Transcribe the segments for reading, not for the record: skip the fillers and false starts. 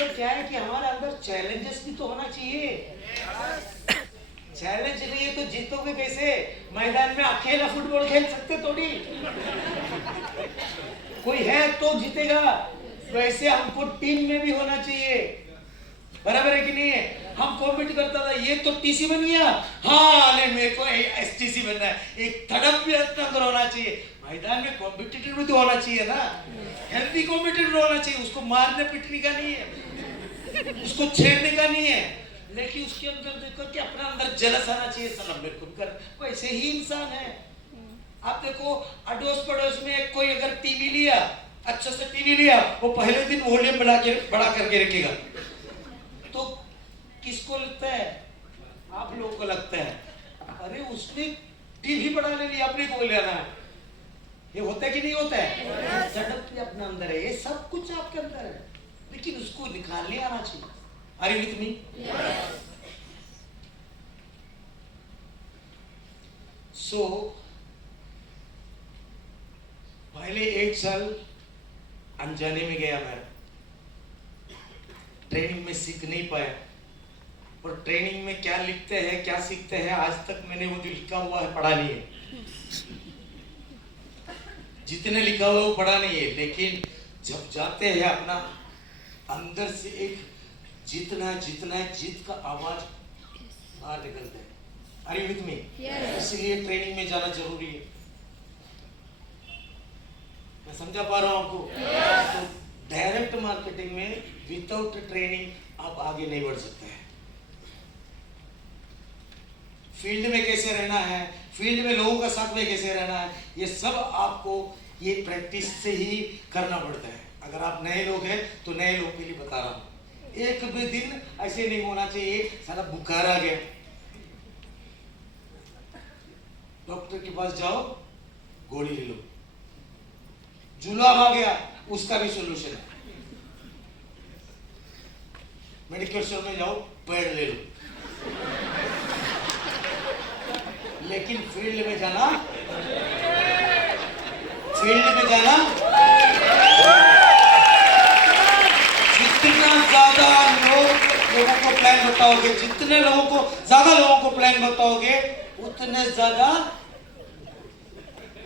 मतलब क्या है कि हमारे अंदर चैलेंजेस भी तो होना चाहिए। चैलेंज नहीं है तो जीतोगे कैसे? मैदान में अकेला फुटबॉल खेल सकते थोड़ी, कोई है तो जीतेगा। वैसे हमको टीम में भी होना चाहिए, बराबर है कि नहीं है? हम कॉम्पिट करता था, ये तो टीसी बन गया, हाँ ले मेरे को एसटीसी बनना है, एक धड़प भी अंदर होना चाहिए। मैदान में कॉम्पिटिटिव भी तो होना चाहिए ना, हेल्दी कॉम्पिटिटिव होना चाहिए। उसको मारने पीटने का नहीं है, उसको छेड़ने का नहीं है, लेकिन उसके अंदर देखो कि अपना अंदर जलस आना चाहिए, सलाम मेरे को कर। वैसे ही इंसान है। आप देखो अड़ोस पड़ोस में कोई अगर टीवी लिया, अच्छा सा टीवी लिया, वो पहले दिन वॉल्यूम बड़ा करके रखेगा, तो किसको लगता है? आप लोगों को लगता है अरे उसने टीवी बड़ा ले लिया, अपने को लेना है। ये होता है कि नहीं होता है? झड़प भी अपने अंदर है, ये सब कुछ आपके अंदर है, लेकिन उसको निकालने आना चाहिए। Are you with me? So पहले 1 साल अनजाने में गया मैं, ट्रेनिंग में सीख नहीं पाया। और ट्रेनिंग में क्या लिखते हैं क्या सीखते हैं आज तक मैंने वो जो लिखा हुआ है पढ़ा नहीं है। जितने लिखा हुआ है वो पढ़ा नहीं है, लेकिन जब जाते हैं अपना अंदर से एक जितना जीत का आवाज बाहर निकलता है। Are you with me? इसलिए ट्रेनिंग में जाना जरूरी है। मैं समझा पा रहा हूं आपको? तो डायरेक्ट मार्केटिंग में विदाउट ट्रेनिंग आप आगे नहीं बढ़ सकते हैं। फील्ड में कैसे रहना है, फील्ड में लोगों का साथ में कैसे रहना है, ये सब आपको ये प्रैक्टिस से ही करना पड़ता है। अगर आप नए लोग हैं तो नए लोग के लिए बता रहा हूं, एक भी दिन ऐसे नहीं होना चाहिए साला बुखार आ गया, डॉक्टर के पास जाओ गोली ले लो, जुलाब आ गया उसका भी सोल्यूशन है, मेडिकल स्टोर में जाओ पेड़ ले लो। लेकिन फील्ड में जाना जितना ज्यादा लोगों को प्लान बताओगे, जितने लोगों को ज्यादा लोगों को प्लान बताओगे,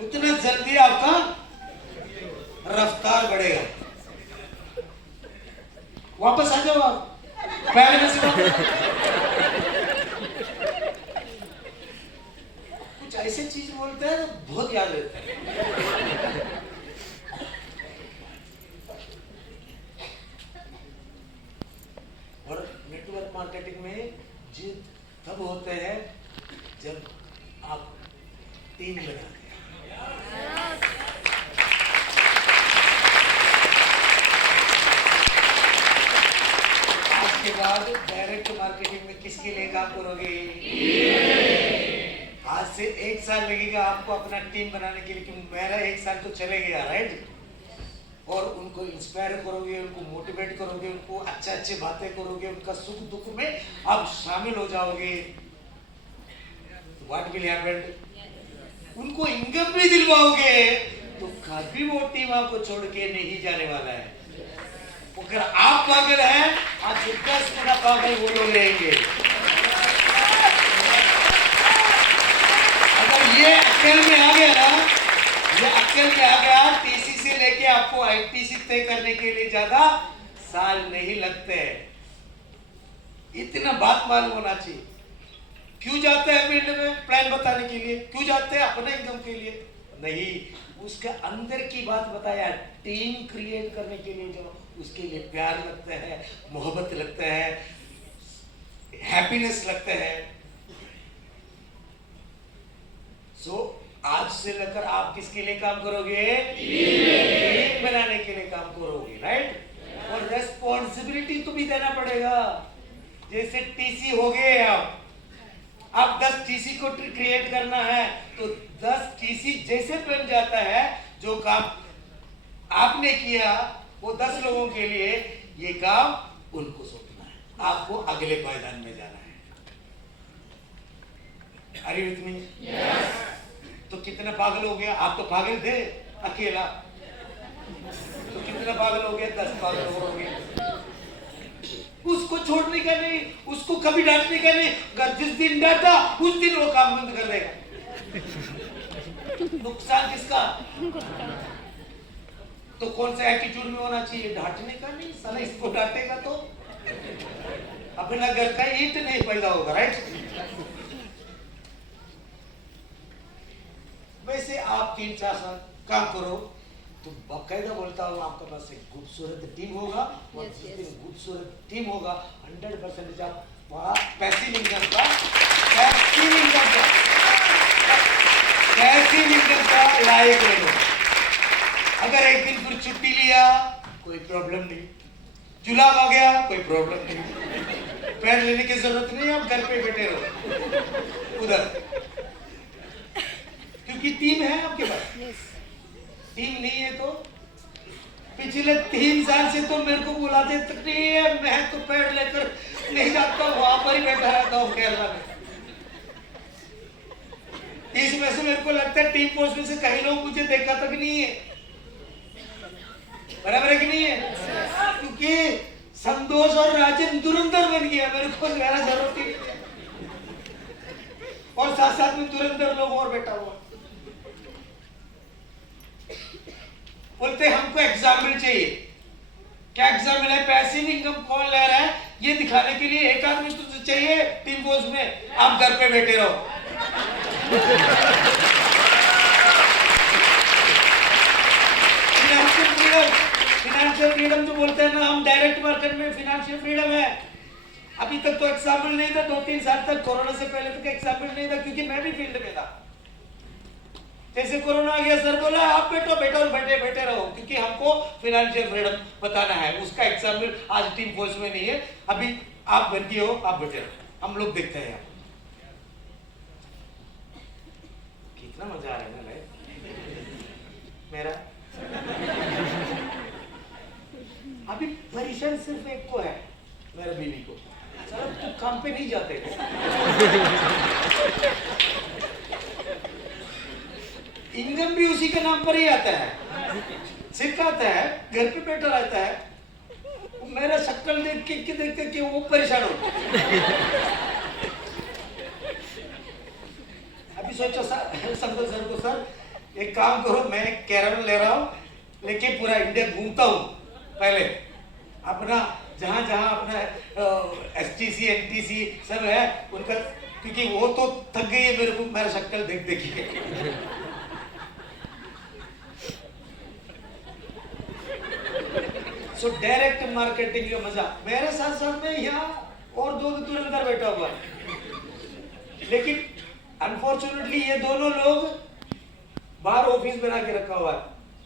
उतना जल्दी आपका रफ्तार बढ़ेगा। वापस आ जाओ आप पहले में से। कुछ ऐसे चीज बोलते हैं तो बहुत याद रहता है। और नेटवर्क मार्केटिंग में जीत तब होते हैं जब आप टीम बनाते हैं। आज के बाद डायरेक्ट मार्केटिंग में किसके लिए काम करोगे? आज से 1 साल लगेगा आपको अपना टीम बनाने के लिए, क्योंकि मेरा 1 साल तो चले गया, राइट? और उनको इंस्पायर करोगे, उनको मोटिवेट करोगे, उनको अच्छे बातें करोगे, उनका सुख दुख में आप शामिल हो जाओगे। What will happen? उनको इनकम भी दिलवाओगे तो कभी वो टीम आपको छोड़ के नहीं जाने वाला है। अगर आप पागल हैं, आज 10 गुना पागल वो लोग रहेंगे। अगर ये अक्ल में आ गया ना, ये अक्ल में आ गया, टीसी से लेके आपको आईटीसी तय करने के लिए ज्यादा साल नहीं लगते। इतना बात मालूम होना चाहिए। क्यों जाते हैं फील्ड में? प्लान बताने के लिए। क्यों जाते हैं? अपने इनकम के लिए नहीं, उसके अंदर की बात बताया, टीम क्रिएट करने के लिए, जो उसके लिए प्यार लगता है, मोहब्बत लगता है, हैप्पीनेस लगता है। सो आज से लेकर आप किसके लिए काम करोगे? टीम बनाने के लिए काम करोगे, राइट? और रेस्पॉन्सिबिलिटी तो भी देना पड़ेगा। जैसे टीसी हो गए आप 10 टीसी को क्रिएट करना है, तो 10 टीसी जैसे बन जाता है, जो काम आपने किया वो 10 लोगों के लिए, ये काम उनको सौंपना है, आपको अगले मैदान में जाना है। Are you with me? Yes. तो कितने पागल हो गया? आप तो पागल थे अकेला, तो कितने पागल हो गए? 10 पागल हो गए। छोड़ने का नहीं, उसको कभी डांटने का नहीं। अगर जिस दिन डांटा उस दिन वो काम बंद कर देगा। नुकसान किसका? तो कौन सा एटीट्यूड में होना चाहिए? डांटने का नहीं, साला इसको डांटेगा तो अपना घर का ईंट नहीं पैदा होगा, राइट? वैसे आप 3-4 साल काम करो तो बाकायदा बोलता हूँ आपके पास एक खूबसूरत टीम होगा, और जिस दिन खूबसूरत टीम होगा 100% आप पैसिव इनकम का लायक रहो। अगर एक दिन फिर छुट्टी लिया कोई प्रॉब्लम नहीं, जुलाब आ गया कोई प्रॉब्लम नहीं, पैर लेने की जरूरत नहीं, आप घर पे बैठे रहो उधर, क्योंकि टीम है आपके पास। टीम नहीं है तो पिछले 3 साल से तो मेरे को बुलाते तक नहीं है, मैं तो पैर लेकर नहीं जाता, वहां पर ही बैठा रहता हूँ केरला में। इसमें से मेरे को लगता है टीम पोस्ट में से कई लोग मुझे देखा तक नहीं है, बराबर है कि नहीं है? क्योंकि संतोष और राजन धुरंधर बन गया, मेरे को मेरा जरूरत ही नहीं है। और साथ साथ में धुरंधर लोग और बैठा हुआ। बोलते हमको एग्जाम्पल चाहिए। क्या एग्जाम्पल है? पैसिव इनकम कौन ले रहा है ये दिखाने के लिए एक आदमी तो चाहिए टीम पोस्ट में, आप घर पे बैठे रहो। फाइनेंशियल फ्रीडम जो बोलते हैं ना हम, डायरेक्ट मार्केट में फाइनेंशियल फ्रीडम है। अभी तक तो एग्जाम्पल नहीं था, 2-3 साल तक, कोरोना से पहले तक एग्जाम्पल नहीं था, क्योंकि मैं भी फील्ड में था। जैसे कोरोना आ गया, सर बोला आप बैठो और बैठे रहो, क्योंकि हमको फाइनेंशियल फ्रीडम बताना है। उसका एग्जाम्पल आज टीम फोर्स में नहीं है, अभी आप बनती हो, आप बैठे रहो, हम लोग देखते हैं। कितना मजा आ रहा है ना लाइफ मेरा। अभी परेशान सिर्फ एक को है, मेरा बीवी को। सर तो काम पे नहीं जाते इनकम भी उसी के नाम पर ही आता है, सिर्फ आता है, घर पे बैठा रहता है। मेरा शक्ल देख के वो परेशान हो। अभी सोचो सर, संतोष सर को, सर एक काम करो, मैं कैरावन ले रहा हूँ, लेके पूरा इंडिया घूमता हूँ। पहले अपना जहाँ जहाँ अपना STC NTC सब है उनका, क्योंकि वो तो थक गई है मेरे को मेरा शक्ल देख के। सो डायरेक्ट मार्केटिंग का मजा मेरे साथ साथ में यहाँ और 2 अंदर बैठा हुआ है, लेकिन अनफॉर्चुनेटली ये दोनों लोग बाहर ऑफिस बना के रखा हुआ है।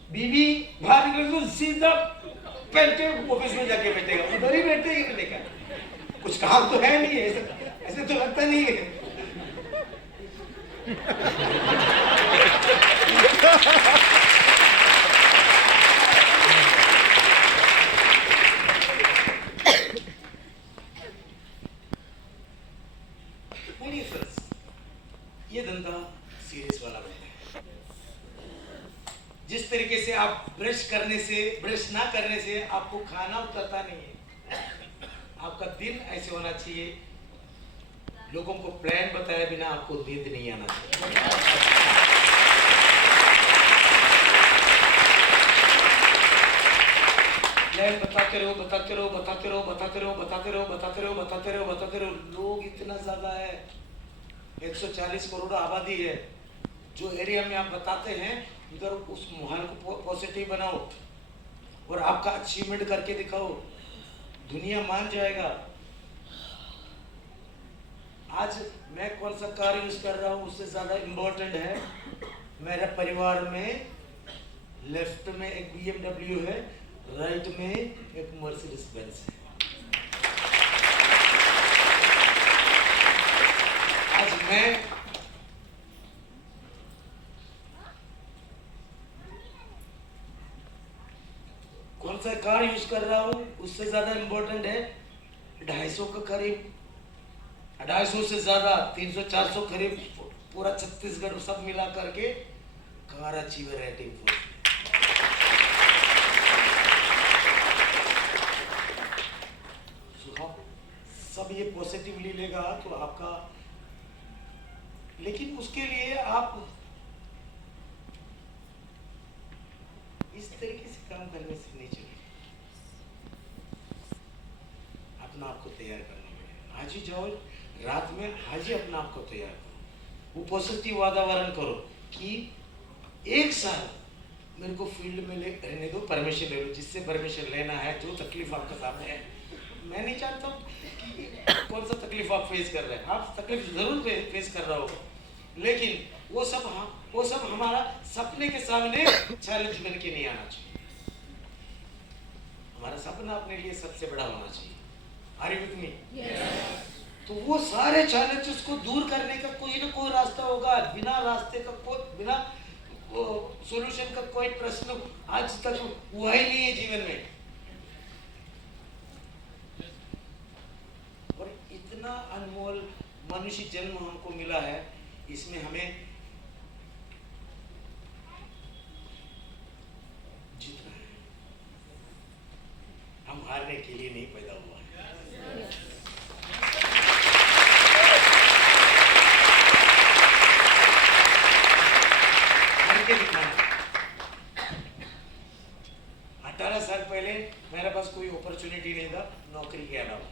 बीवी बाहर निकल तो सीधा पहन के ऑफिस में जाके बैठेगा, उधर ही बैठे ही करने का, कुछ काम तो है नहीं, ऐसे तो लगता नहीं है। ये धंधा सीरियस वाला बनता है। जिस तरीके से आप ब्रश ना करने से आपको खाना उतरता नहीं है, आपका दिन ऐसे होना चाहिए। लोगों को प्लान बताए बिना आपको नींद नहीं आना चाहिए। प्लान बताते रहो। लोग इतना ज्यादा है, 140 करोड़ आबादी है। जो एरिया में आप बताते हैं उधर उस माहौल को पॉजिटिव बनाओ और आपका अचीवमेंट करके दिखाओ, दुनिया मान जाएगा। आज मैं कौन सा कार यूज कर रहा हूँ उससे ज्यादा इम्पोर्टेंट है मेरे परिवार में लेफ्ट में एक BMW है, राइट में एक मर्सिडीज बेंज है। आज मैं कौन सा कार यूज कर रहा हूं उससे ज्यादा इंपॉर्टेंट है 250 का करीब, 250 से ज्यादा 300-400 करीब पूरा छत्तीसगढ़ सब मिला करके कार अचीवर है टीम फोर्स। सब ये पॉजिटिवली लेगा तो आपका, लेकिन उसके लिए आप इस तरीके से काम करने से नहीं चलेगा। अपना आपको तैयार करना पड़ेगा। आज ही जाओ रात में, आज ही अपना आपको तैयार करो, वो पॉजिटिव वातावरण करो कि 1 साल मेरे को फील्ड में रहने दो, परमिशन ले लो, जिससे परमिशन लेना है, जो तकलीफ आपके सामने है। मैं नहीं चाहता हूँ कि कौन सा तकलीफ आप फेस कर रहे हैं, आप तकलीफ जरूर फेस कर रहा हो, लेकिन वो सब हमारा सपने के सामने चैलेंज बन के नहीं आना चाहिए। हमारा सपना अपने लिए सबसे बड़ा होना चाहिए। Are you with me? तो वो सारे चैलेंजेस को दूर करने का कोई ना कोई रास्ता होगा। बिना रास्ते का बिना सॉल्यूशन का कोई प्रश्न आज तक हुआ ही नहीं है जीवन में। और इतना अनमोल मनुष्य जन्म हमको मिला है, इसमें हमें जीतना है। हम हारने के लिए नहीं पैदा हुआ है। करके दिखाना। 18 साल पहले मेरे पास कोई अपॉर्चुनिटी नहीं था नौकरी के अलावा।